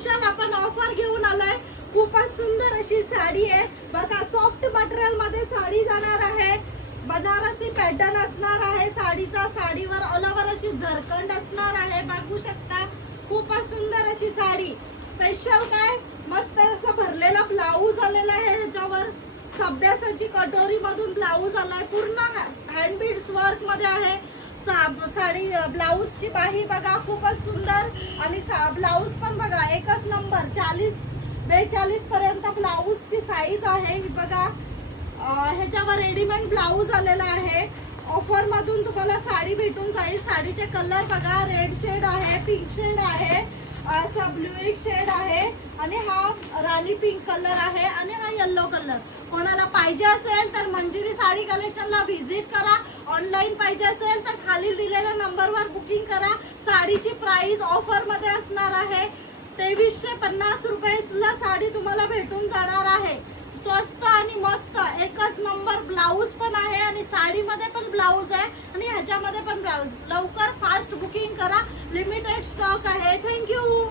Special आपण offer घेऊन आलोय। खूपच सुंदर अशी साडी आहे बघा, सॉफ्ट मटेरियल मध्ये साडी जाणार आहे, बनारसी पॅटर्न असणार आहे साडीचा, साडीवर ऑल ओव्हर अशी झरकंड असणार आहे, बघू शकता। खूपच सुंदर अशी साडी, स्पेशल काय मस्त असा भरलेला ब्लाऊज आलेला आहे, ह्याच्यावर सभ्यासाची कटोरी मधून ब्लाऊज आलाय, पूर्ण हँड बीड्स वर्क मध्ये आहे। साडी ब्लाऊजची बाही बघा खूपच सुंदर, आणि ब्लाऊज पण बघा एकच नंबर, 40-42 पर्यंत ब्लाऊजची साईज आहे ही बघा। ह्याच्यावर रेडीमेड ब्लाऊज आलेला आहे। ऑफर मधून तुम्हाला साडी भेटून जाईल। साडीचे कलर बघा, रेड शेड आहे, पिंक शेड आहे, असा ब्लूइश शेड आहे, आणि हा राणी पिंक कलर आहे, आणि हा येलो कलर। कोणाला पाहिजे असेल तर मंजिरी साडी कलेक्शनला व्हिजिट करा। ऑनलाईन पाहिजे असेल तर खाली दिलेल्या नंबरवर बुकिंग करा। साडीची प्राइस ऑफर मध्ये असणार आहे 2350 रुपयाला साडी तुम्हाला भेटून जाणार आहे। स्वस्त आणि मस्त एकच नंबर, ब्लाऊज पण आहे आणि साडीमध्ये पण ब्लाऊज आहे आणि ह्याच्यामध्ये पण ब्लाऊज। लवकर फास्ट बुकिंग करा, लिमिटेड स्टॉक आहे। थँक्यू।